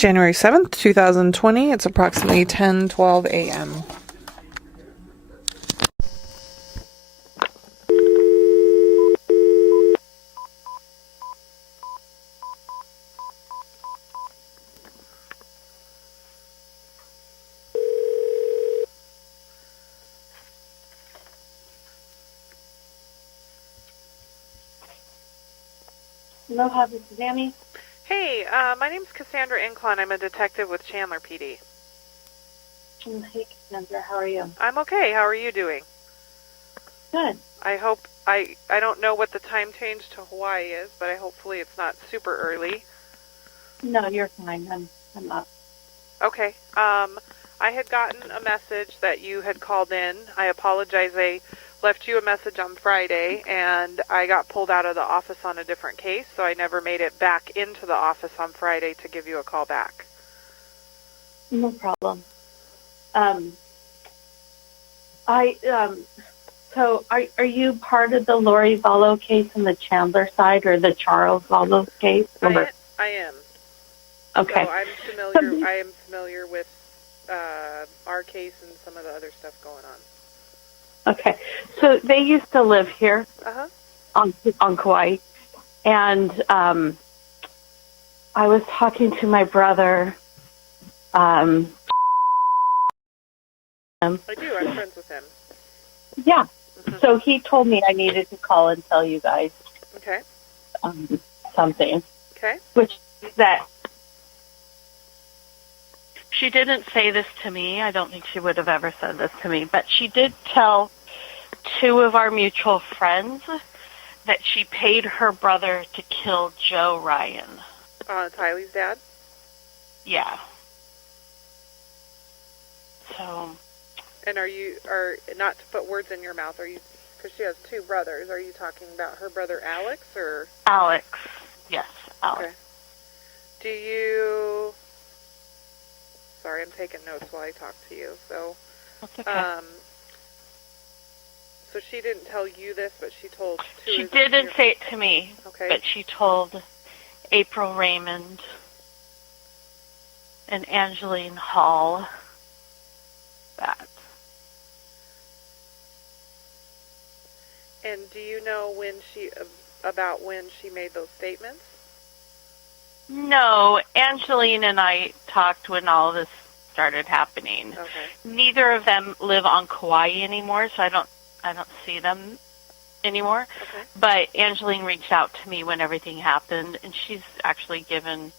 January 7th, 2020. It's approximately 10:12 a.m. Aloha, this is Annie. Hey, my name's Cassandra Inclon. I'm a detective with Chandler PD. Hey, Cassandra, how are you? I'm okay. How are you doing? Good. I hope I don't know what the time change to Hawaii is, but hopefully it's not super early. No, you're fine. I'm up. Okay. I had gotten a message that you had called in. I apologize. I left you a message on Friday, and I got pulled out of the office on a different case, so I never made it back into the office on Friday to give you a call back. No problem. So are you part of the Lorivallow case on the Chandler side or the charlesvallow case? I am. Okay. So I am familiar with our case and some of the other stuff going on. Okay. So they used to live here on Kauai, and I was talking to my brother. I do. I'm friends with him. Yeah. So he told me I needed to call and tell you guys something. Okay. Which is that she didn't say this to me. I don't think she would have ever said this to me. But she did tell two of our mutual friends that she paid her brother to kill Joe Ryan. Tylee's dad? Yeah. So... And are not to put words in your mouth, because she has two brothers, are you talking about her brother Alex, or? Alex, yes, Alex. Okay. Do you, sorry, I'm taking notes while I talk to you, so. That's okay. So she didn't tell you this, but she told two. She didn't say it to me, okay. But she told April Raymond and Angeline Hall that. And do you know about when she made those statements? No, Angeline and I talked when all this started happening. Okay. Neither of them live on Kauai anymore, so I don't see them anymore. Okay. But Angeline reached out to me when everything happened, and she's actually given,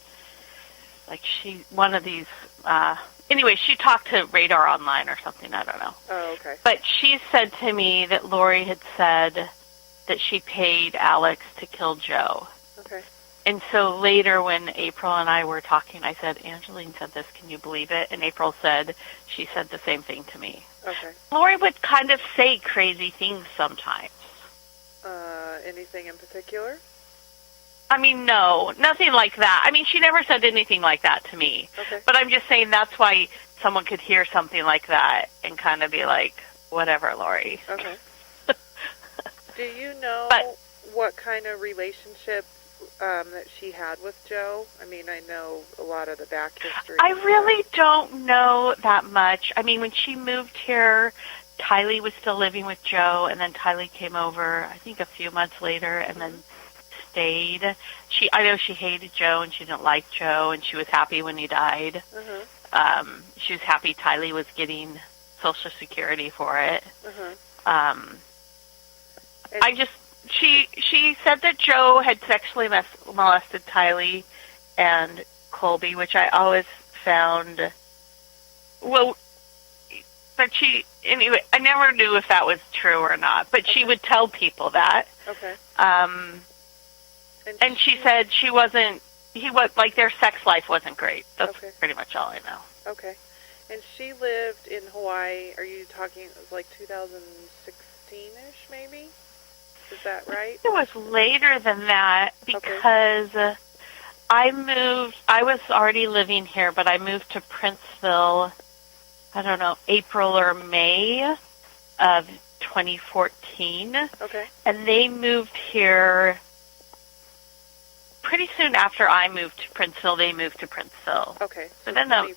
one of these, anyway, she talked to Radar Online or something, I don't know. Oh, okay. But she said to me that Lori had said that she paid Alex to kill Joe. Okay. And so later when April and I were talking, I said, Angeline said this, can you believe it? And April said, she said the same thing to me. Okay. Lori would kind of say crazy things sometimes. Anything in particular? I mean, no, nothing like that. I mean, she never said anything like that to me. Okay. But I'm just saying that's why someone could hear something like that and kind of be like, whatever, Lori. Okay. Do you know what kind of relationship that she had with Joe? I mean, I know a lot of the back history. I really don't know that much. I mean, when she moved here, Tylee was still living with Joe, and then Tylee came over, I think, a few months later, and then stayed. I know she hated Joe, and she didn't like Joe, and she was happy when he died. She was happy Tylee was getting Social Security for it. She said that Joe had sexually molested Tylee and Colby, which I always found, but anyway, I never knew if that was true or not, but she would tell people that. Okay. And she said their sex life wasn't great. That's pretty much all I know. Okay. And she lived in Hawaii, are you talking, it was like 2016-ish maybe? Is that right? It was later than that because I was already living here, but I moved to Princeville, I don't know, April or May of 2014. Okay. And they moved here pretty soon after I moved to Princeville, they moved to Princeville. Okay. So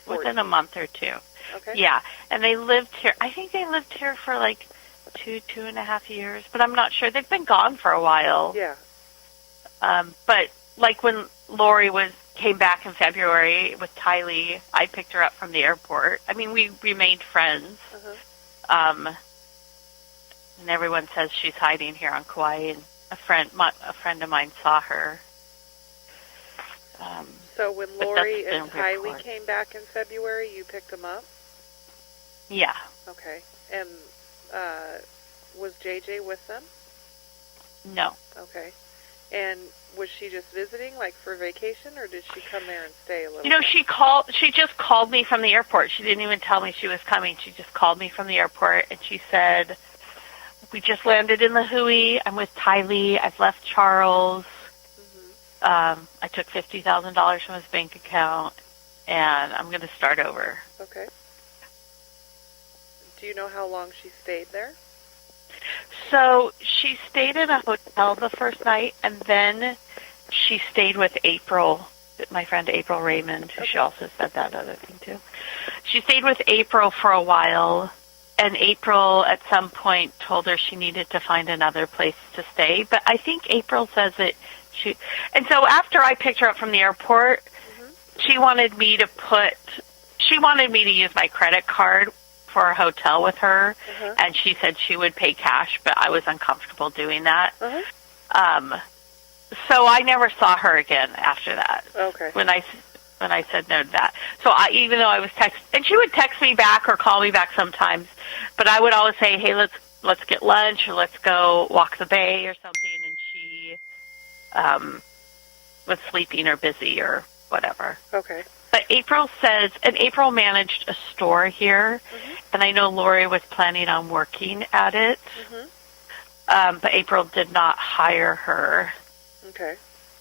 within a month or two. Okay. Yeah, and they lived here. I think they lived here for like 2.5 years, but I'm not sure. They've been gone for a while. Yeah. But like when Lori came back in February with Tylee, I picked her up from the airport. I mean, we remained friends. Uh-huh. And everyone says she's hiding here on Kauai, and a friend of mine saw her. So when Lori and Tylee came back in February, you picked them up? Yeah. Okay. And was JJ with them? No. Okay. And was she just visiting, like for vacation, or did she come there and stay a little? She just called me from the airport. She didn't even tell me she was coming. She just called me from the airport, and she said, "We just landed in the Hui. I'm with Tylee. I've left Charles. I took $50,000 from his bank account, and I'm going to start over." Okay. Do you know how long she stayed there? So she stayed in a hotel the first night, and then she stayed with April, my friend April Raymond, who she also said that other thing too. She stayed with April for a while, and April at some point told her she needed to find another place to stay. But I think April says that and so after I picked her up from the airport, she wanted me to use my credit card for a hotel with her, and she said she would pay cash, but I was uncomfortable doing that. So I never saw her again after that. Okay. When I said no to that. So even though I was and she would text me back or call me back sometimes, but I would always say, "Hey, let's get lunch, or let's go walk the bay or something," and she was sleeping or busy or whatever. Okay. But April says, and April managed a store here, and I know Lori was planning on working at it, but April did not hire her. Okay.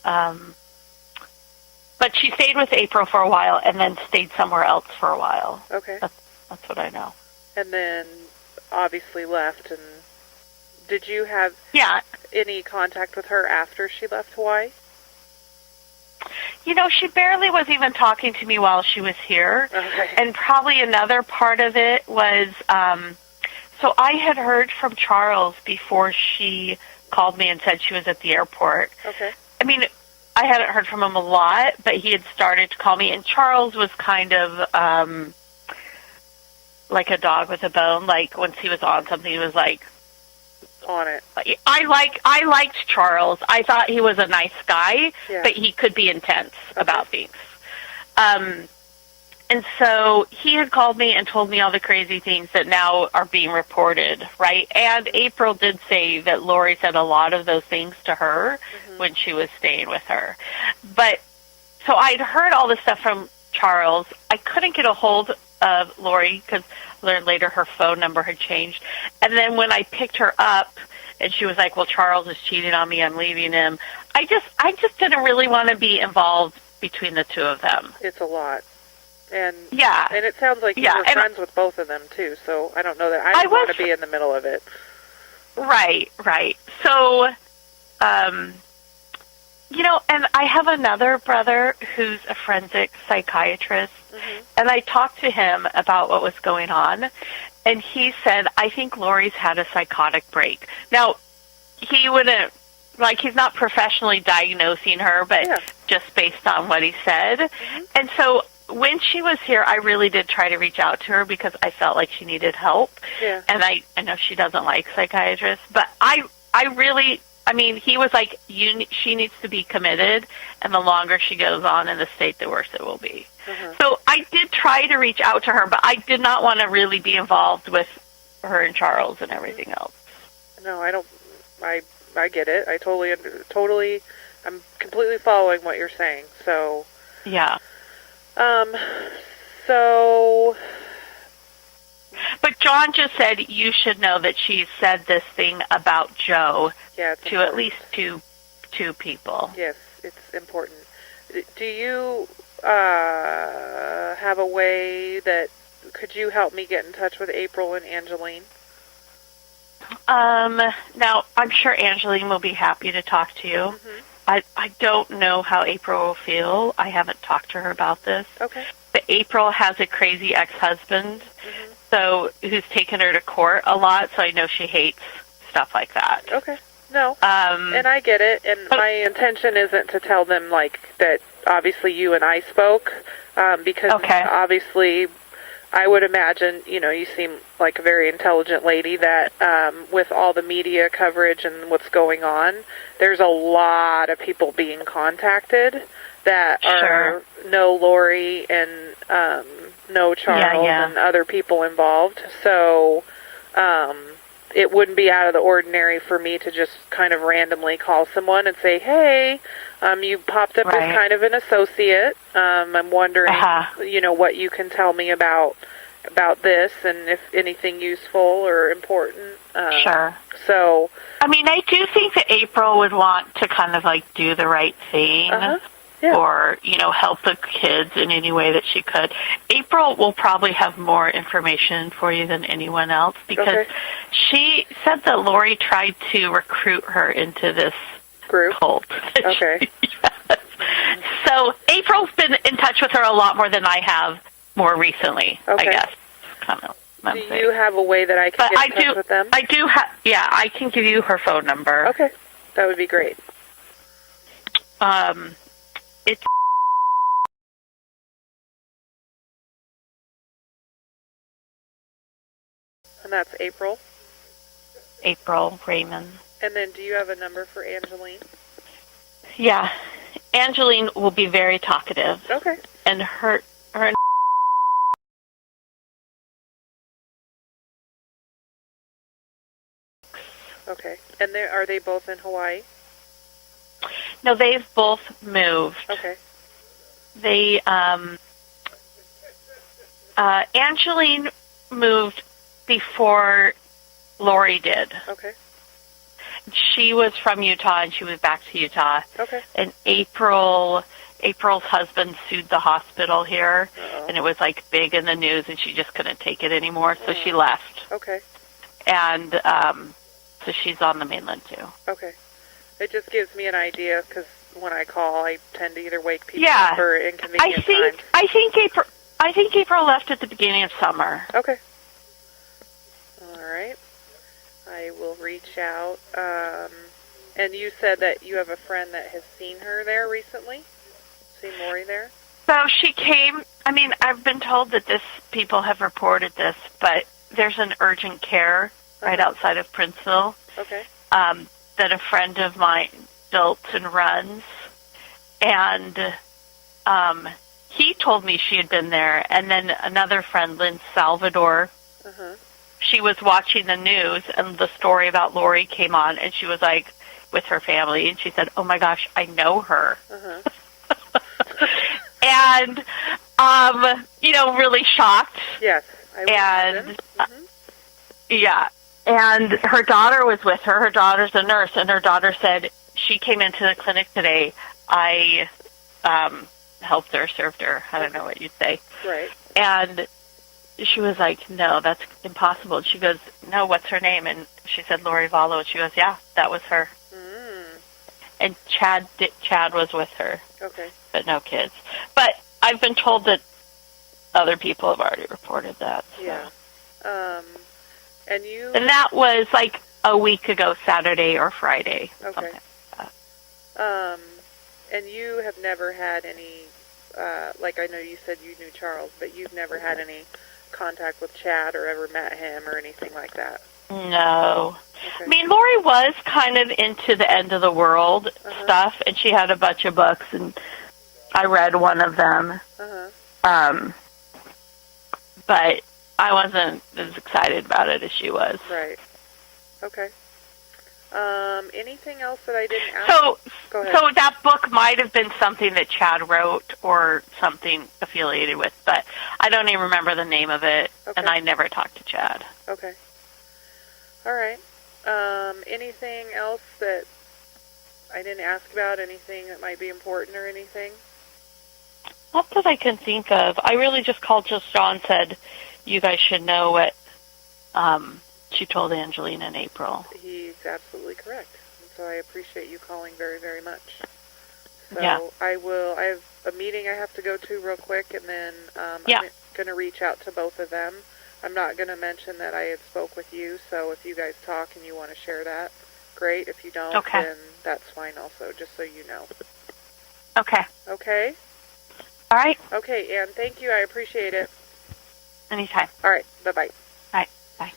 But she stayed with April for a while and then stayed somewhere else for a while. Okay. That's what I know. And then obviously left. And did you have any contact with her after she left Hawaii? You know, she barely was even talking to me while she was here. Okay. And probably another part of it was, so I had heard from Charles before she called me and said she was at the airport. Okay. I mean, I hadn't heard from him a lot, but he had started to call me, and Charles was kind of like a dog with a bone. Like, once he was on something, he was like, on it. I liked Charles. I thought he was a nice guy, yeah. but he could be intense about things. And so he had called me and told me all the crazy things that now are being reported, right? And April did say that Lori said a lot of those things to her when she was staying with her. But so I'd heard all this stuff from Charles. I couldn't get a hold of Lori because I learned later her phone number had changed. And then when I picked her up and she was like, "Well, Charles is cheating on me, I'm leaving him," I just didn't really want to be involved between the two of them. It's a lot. And yeah. And it sounds like you were friends with both of them too, so I don't know that I want to be in the middle of it. Right. So you know, and I have another brother who's a forensic psychiatrist, and I talked to him about what was going on, and he said, "I think Lori's had a psychotic break." Now, he wouldn't, like, he's not professionally diagnosing her, but just based on what he said. And so when she was here, I really did try to reach out to her because I felt like she needed help. Yeah. And I know she doesn't like psychiatrists, but I mean, he was like, she needs to be committed, and the longer she goes on in the state, the worse it will be. So I did try to reach out to her, but I did not want to really be involved with her and Charles and everything else. No, I don't. I get it. I totally, I'm completely following what you're saying. So. Yeah. So. But John just said you should know that she said this thing about Joe to at least two people. Yes, it's important. Do you have a way that could you help me get in touch with April and Angeline? Now, I'm sure Angeline will be happy to talk to you. I don't know how April will feel. I haven't talked to her about this. Okay. But April has a crazy ex-husband, so who's taken her to court a lot, so I know she hates stuff like that. Okay. No. And I get it, and my intention isn't to tell them, like, that obviously you and I spoke, because obviously I would imagine, you know, you seem like a very intelligent lady that with all the media coverage and what's going on, there's a lot of people being contacted that are no Lori and no Charles and other people involved. So it wouldn't be out of the ordinary for me to just kind of randomly call someone and say, hey, you popped up as kind of an associate. I'm wondering, you know, what you can tell me about this and if anything useful or important. So, I mean, I do think that April would want to kind of like do the right thing. Or, you know, help the kids in any way that she could. April will probably have more information for you than anyone else because she said that Lori tried to recruit her into this cult. Okay. So April's been in touch with her a lot more than I have more recently, I guess. Do you have a way that I can get in touch with them? I do have, I can give you her phone number. Okay. That would be great. It's and that's April? April Raymond. And then do you have a number for Angeline? Yeah. Angeline will be very talkative. Okay. And her Okay. And are they both in Hawaii? No, they've both moved. Okay. They, Angeline moved before Lori did. Okay. She was from Utah, and she moved back to Utah. Okay. And April's husband sued the hospital here, and it was, like, big in the news, and she just couldn't take it anymore, so she left. Okay. And so she's on the mainland, too. Okay. It just gives me an idea because when I call, I tend to either wake people up or inconvenient times. I think April left at the beginning of summer. Okay. All right. I will reach out. And you said that you have a friend that has seen her there recently? Seen Lori there? So she came. I mean, I've been told that people have reported this, but there's an urgent care right outside of Princeville. Okay. That a friend of mine built and runs, and he told me she had been there, and then another friend, Lynn Salvador, she was watching the news, and the story about Lori came on, and she was like, with her family, and she said, oh my gosh, I know her. And, you know, really shocked. Yes. And her daughter was with her. Her daughter's a nurse, and her daughter said she came into the clinic today. I helped her, served her. I don't know what you'd say. Right. And she was like, no, that's impossible. And she goes, no, what's her name? And she said, Lorivallow. And she goes, yeah, that was her. And Chad was with her. Okay. But no kids. But I've been told that other people have already reported that. So. Yeah. And that was like a week ago, Saturday or Friday. Okay. Something like that. And you have never had any, like I know you said you knew Charles, but you've never had any contact with Chad or ever met him or anything like that? No. Okay. I mean, Lori was kind of into the end of the world stuff, and she had a bunch of books, and I read one of them. But I wasn't as excited about it as she was. Right. Okay. Anything else that I didn't ask? Go ahead. So that book might have been something that Chad wrote or something affiliated with, but I don't even remember the name of it, and I never talked to Chad. Okay. All right. Anything else that I didn't ask about? Anything that might be important or anything? Not that I can think of. I really just called John and said, you guys should know what she told Angeline in April. He's absolutely correct. So I appreciate you calling very, very much. So Yeah. I have a meeting I have to go to real quick, and then Yeah. I'm going to reach out to both of them. I'm not going to mention that I had spoke with you, so if you guys talk and you want to share that, great. If you don't, Okay. then that's fine also, just so you know. Okay. Okay? All right. Okay, Ann, thank you. I appreciate it. Anytime. All right, bye-bye. All right. Bye.